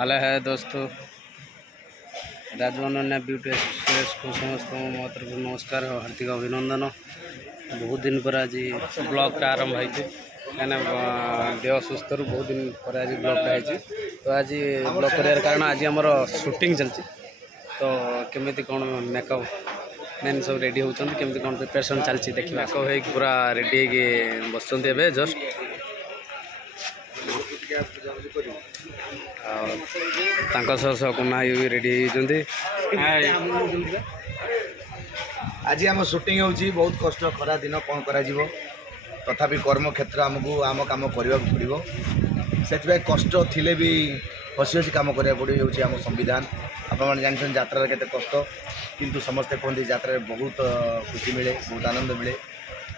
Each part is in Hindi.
हाल है दोस्तों राजवनन्या ब्यूटी एक्सप्रेस को समस्त मो तरफ नमस्कार और हार्दिक अभिनंदन। बहुत दिन पर आज ब्लॉगटा आरंभ होती कहीं देह सुस्थ बहुत दिन पर आज ब्लॉगटा होती। तो आज ब्लॉग कर कारण आज आमर शूटिंग चलती तो केमी कौन मेकअप मैन सब रेडी होती केमी कौन प्रिपेरेसन चलती देखिए। मेकअप हो पूरा रेडी हो बस जस्ट कुना भी रेडी होती। आज आम सुटिंग होची बहुत कष्ट खरा दिन कौन करा जीवो तथापि कर्म क्षेत्र आमको आम काम करने पड़ो से कष्ट थिले भी हसी हसी काम करा पड़ो हूँ आम संविधान। आपने जानते यात्रा केते कष्ट किंतु समस्ते कहते यात्रा बहुत खुशी मिले बहुत आनंद मिले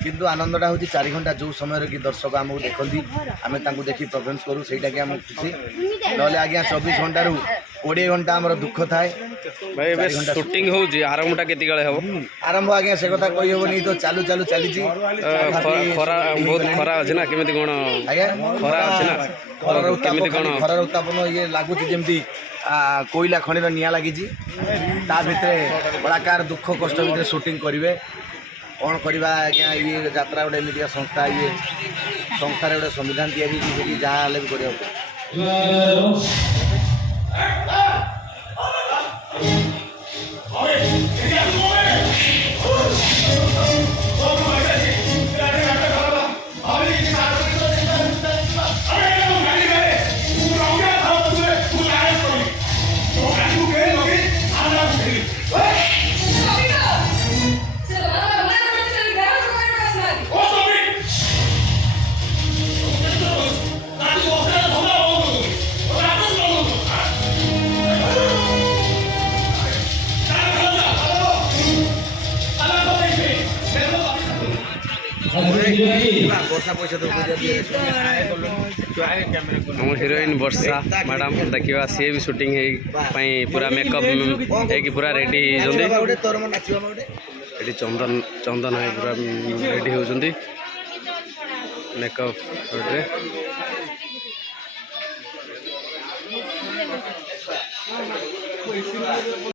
किंतु आनंदटा हूँ 4 घंटा जो समय कि दर्शक आमको देखती आम देखी परफॉर्मेंस करूँ से आम खुशी ना आज्ञा 24 घंटा रू 20 घंटा आम दुख थाए। भाई शूटिंग हो आरंभटा केत आरंभ आज्ञा से कथा कही हेनी तो चालू चालू चली खरा बहुत खरा अच्छे ना केमी कौन खरा अच्छे ना खरार उत्तापन ये लगुच जमी कोईला खणीर निआ लगी कलाकार दुख कष्ट भर शूटिंग करेंगे कौन करवा आज्ञा ये यात्रा गोटे एमती संस्था ये संस्थार गोटे संविधान या जहाँ भी कर हिरोइन वर्षा मैडम देखा सी भी शूटिंग पूरा मेकअप हो पूरा रेडी होती चंदन चंदन है पूरा रेडी होती मेकअप।